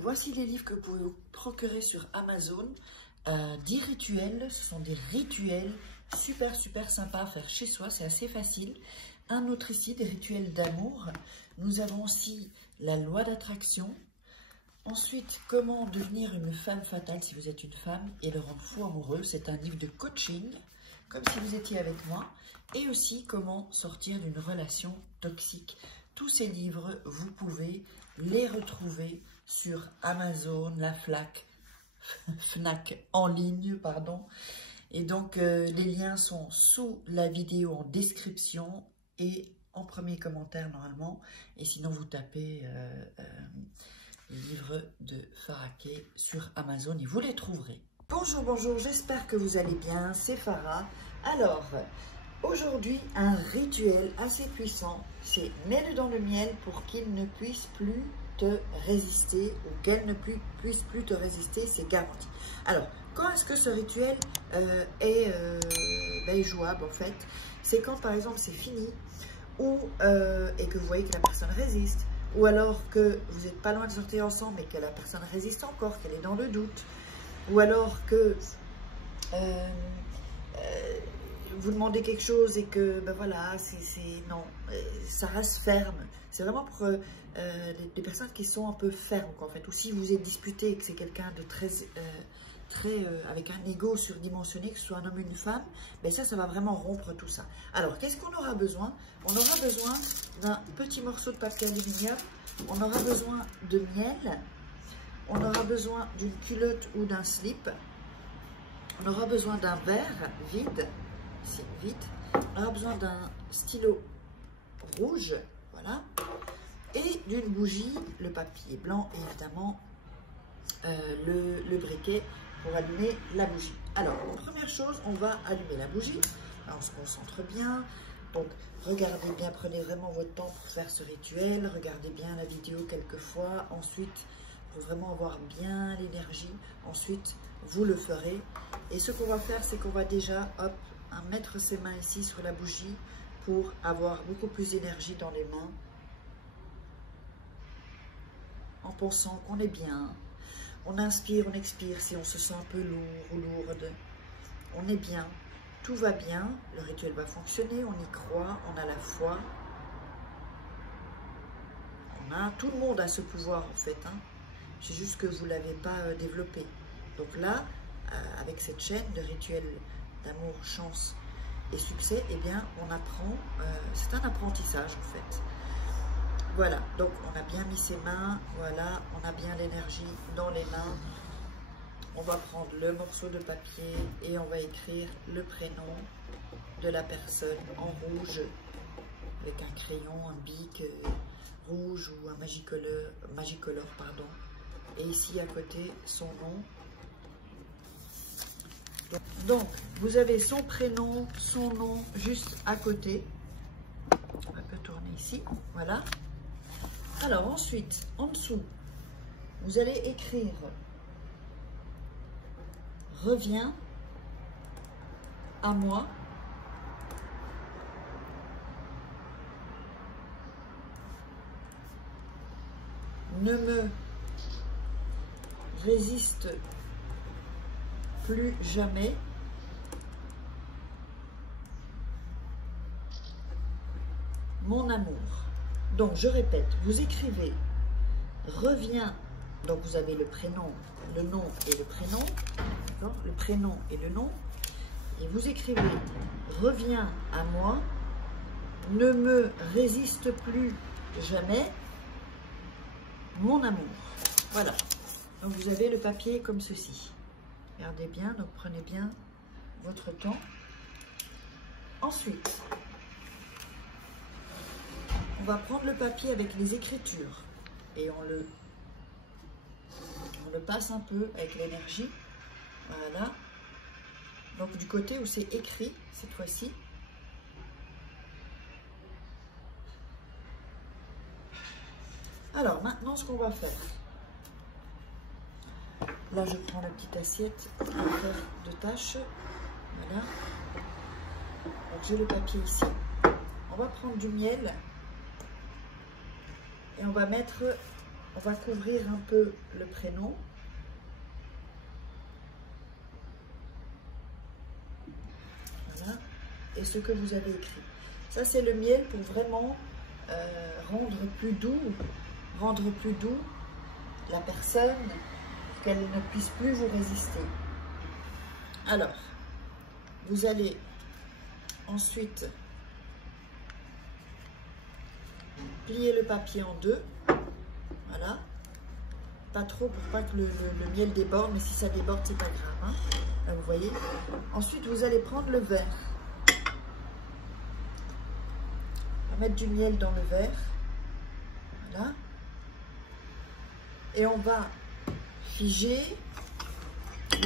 voici les livres que vous pouvez vous procurer sur Amazon. 10 rituels, ce sont des rituels super sympas à faire chez soi, c'est assez facile. Un autre ici, des rituels d'amour. Nous avons aussi la loi d'attraction. Ensuite, comment devenir une femme fatale si vous êtes une femme et le rendre fou amoureux. C'est un livre de coaching, comme si vous étiez avec moi. Et aussi, comment sortir d'une relation toxique. Tous ces livres, vous pouvez les retrouver sur Amazon, la Fnac en ligne, pardon. Et donc, les liens sont sous la vidéo en description et en premier commentaire normalement. Et sinon, vous tapez livres de Farah Kay sur Amazon et vous les trouverez. Bonjour, j'espère que vous allez bien, c'est Farah. Alors, aujourd'hui, un rituel assez puissant, c'est mets-le dans le miel pour qu'il ne puisse plus te résister ou qu'elle ne puisse plus te résister, c'est garanti. Alors, quand est-ce que ce rituel est jouable en fait? C'est quand par exemple c'est fini ou et que vous voyez que la personne résiste, ou alors que vous n'êtes pas loin de sortir ensemble mais que la personne résiste encore, qu'elle est dans le doute, ou alors que vous demandez quelque chose et que ben voilà, non, ça reste ferme. C'est vraiment pour des personnes qui sont un peu fermes en fait. Ou si vous êtes disputé et que c'est quelqu'un de très avec un ego surdimensionné, que ce soit un homme ou une femme, ben ça va vraiment rompre tout ça. Alors, qu'est-ce qu'on aura besoin? On aura besoin d'un petit morceau de papier aluminium, on aura besoin de miel, on aura besoin d'une culotte ou d'un slip, on aura besoin d'un verre vide, c'est vide, on aura besoin d'un stylo rouge, voilà, et d'une bougie, le papier blanc et évidemment le briquet pour allumer la bougie. Alors, première chose, on va allumer la bougie. Alors, on se concentre bien. Donc, regardez bien, prenez vraiment votre temps pour faire ce rituel. Regardez bien la vidéo quelques fois. Ensuite, pour vraiment avoir bien l'énergie, ensuite, vous le ferez. Et ce qu'on va faire, c'est qu'on va déjà, hop, mettre ses mains ici sur la bougie pour avoir beaucoup plus d'énergie dans les mains. En pensant qu'on est bien. On inspire, on expire si on se sent un peu lourd ou lourde. On est bien, tout va bien, le rituel va fonctionner, on y croit, on a la foi. Tout le monde a ce pouvoir en fait. C'est juste que vous ne l'avez pas développé. Donc là, avec cette chaîne de rituels d'amour, chance et succès, eh bien on apprend, c'est un apprentissage en fait. Voilà, donc on a bien mis ses mains, voilà, on a bien l'énergie dans les mains. On va prendre le morceau de papier et on va écrire le prénom de la personne en rouge avec un crayon, un bic rouge ou un Magicolor, pardon. Et ici à côté, son nom. Donc, vous avez son prénom, son nom juste à côté. On va tourner ici, voilà. Alors ensuite, en dessous, vous allez écrire « Reviens à moi ». Ne me résiste plus jamais. Mon amour. Donc, je répète, vous écrivez « Reviens », donc vous avez le prénom, le nom et le prénom, le prénom et le nom, et vous écrivez « Reviens à moi, ne me résiste plus jamais, mon amour ». Voilà, donc vous avez le papier comme ceci. Regardez bien, donc prenez bien votre temps. Ensuite, on va prendre le papier avec les écritures et on le passe un peu avec l'énergie. Voilà. Donc du côté où c'est écrit, cette fois-ci. Alors maintenant, ce qu'on va faire. Là, je prends la petite assiette à faire de tâches. Voilà. Donc j'ai le papier ici. On va prendre du miel. Et on va mettre on va couvrir un peu le prénom. Voilà. Et ce que vous avez écrit. Ça, c'est le miel pour vraiment rendre plus doux la personne, qu'elle ne puisse plus vous résister. Alors, vous allez ensuite plier le papier en deux. Voilà. Pas trop pour pas que le miel déborde, mais si ça déborde, c'est pas grave. Hein. Là, vous voyez. Ensuite, vous allez prendre le verre. On va mettre du miel dans le verre. Voilà. Et on va figer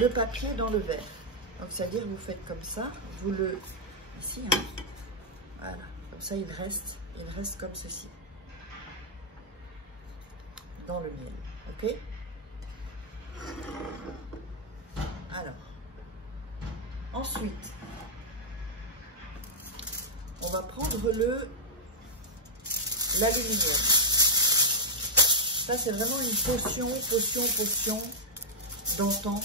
le papier dans le verre. Donc, c'est-à-dire, vous faites comme ça. Vous le... Ici, hein. Voilà. Comme ça, il reste comme ceci. Dans le miel. Ok? Alors. Ensuite, on va prendre l'aluminium. Ça, c'est vraiment une potion d'antan.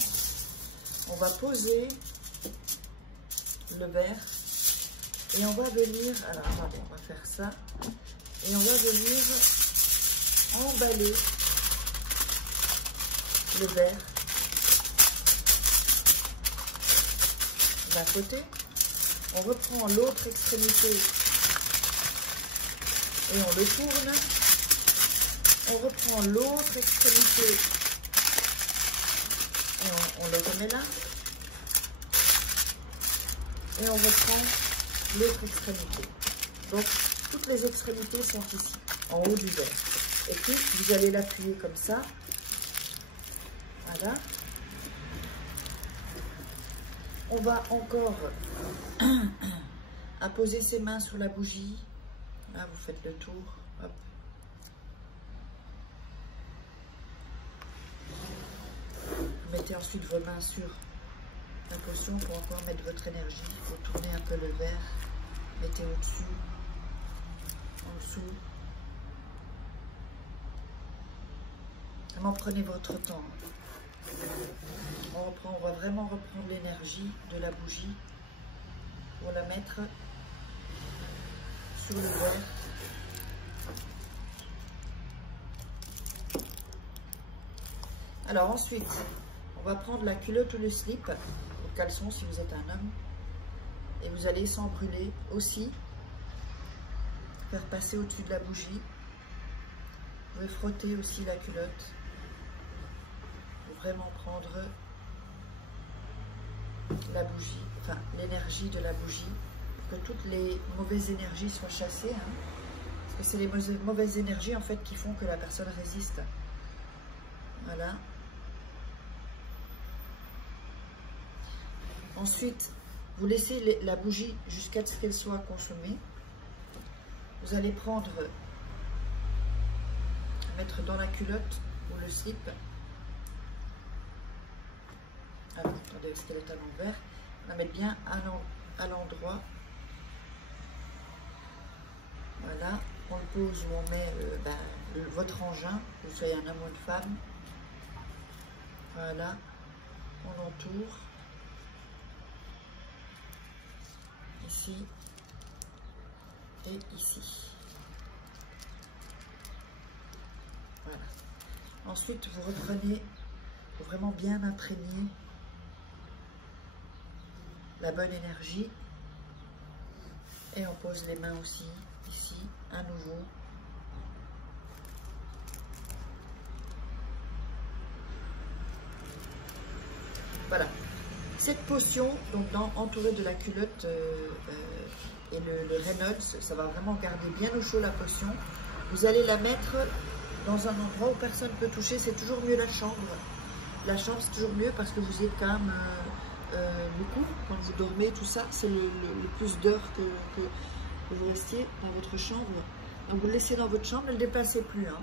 On va poser le verre et on va venir, alors attendez, on va faire ça, et on va venir emballer le verre d'un côté. On reprend l'autre extrémité et on le tourne. On reprend l'autre extrémité et on le remet là. Et on reprend l'autre extrémité. Donc, toutes les extrémités sont ici, en haut du verre. Et puis, vous allez l'appuyer comme ça. Voilà. On va encore apposer ses mains sur la bougie. Là, vous faites le tour. Hop. Vous mettez ensuite vos mains sur la potion pour encore mettre votre énergie. Vous tournez un peu le verre. Mettez au-dessus, en dessous. Vraiment, prenez votre temps. On va vraiment reprendre l'énergie de la bougie pour la mettre sur le verre. Alors ensuite, on va prendre la culotte ou le slip, le caleçon si vous êtes un homme, et vous allez sans brûler aussi, faire passer au-dessus de la bougie. Vous pouvez frotter aussi la culotte. Vraiment prendre la bougie, enfin l'énergie de la bougie, que toutes les mauvaises énergies soient chassées, hein, parce que c'est les mauvaises énergies en fait qui font que la personne résiste. Voilà. Ensuite, vous laissez la bougie jusqu'à ce qu'elle soit consommée. Vous allez prendre, mettre dans la culotte ou le slip. Alors, attendez, parce qu'elle est à l'envers. On va mettre bien à l'endroit. Voilà. On le pose où on met votre engin, que vous soyez un homme ou une femme. Voilà. On entoure. Ici. Et ici. Voilà. Ensuite, vous reprenez, pour vraiment bien imprégner la bonne énergie, et on pose les mains aussi ici à nouveau. Voilà, cette potion donc entourée de la culotte et le Reynolds, ça va vraiment garder bien au chaud la potion. Vous allez la mettre dans un endroit où personne ne peut toucher. C'est toujours mieux la chambre. La chambre, c'est toujours mieux parce que vous êtes quand même beaucoup, quand vous dormez, tout ça, c'est le plus d'heures que vous restiez dans votre chambre. Donc vous le laissez dans votre chambre, ne le déplacez plus. Hein.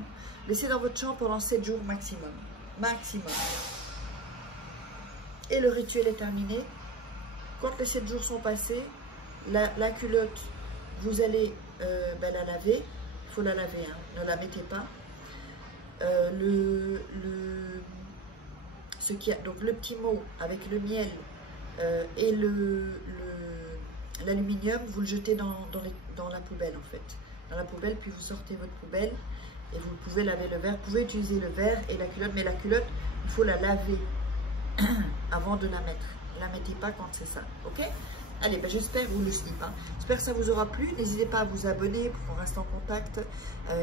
Laissez dans votre chambre pendant 7 jours maximum. Maximum. Et le rituel est terminé. Quand les 7 jours sont passés, la culotte, vous allez la laver. Il faut la laver, hein. Ne la mettez pas. Donc le petit mot avec le miel et l'aluminium, vous le jetez dans la poubelle en fait. Dans la poubelle, puis vous sortez votre poubelle et vous pouvez laver le verre. Vous pouvez utiliser le verre et la culotte, mais la culotte, il faut la laver avant de la mettre. Ne la mettez pas quand c'est ça, ok? Allez, ben j'espère vous le slip. Hein. J'espère que ça vous aura plu. N'hésitez pas à vous abonner pour qu'on reste en contact.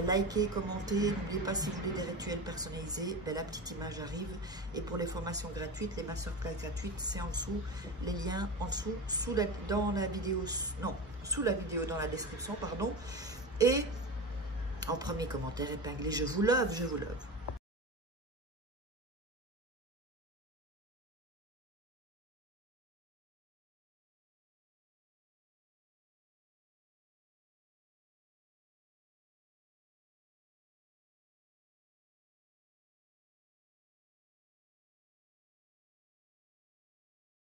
Liker, commenter. N'oubliez pas, si vous voulez des rituels personnalisés, ben, la petite image arrive. Et pour les formations gratuites, les masterclass gratuites, c'est en dessous. Les liens en dessous, dans la vidéo, non, sous la vidéo, dans la description, pardon. Et en premier commentaire épinglé, je vous love, je vous love.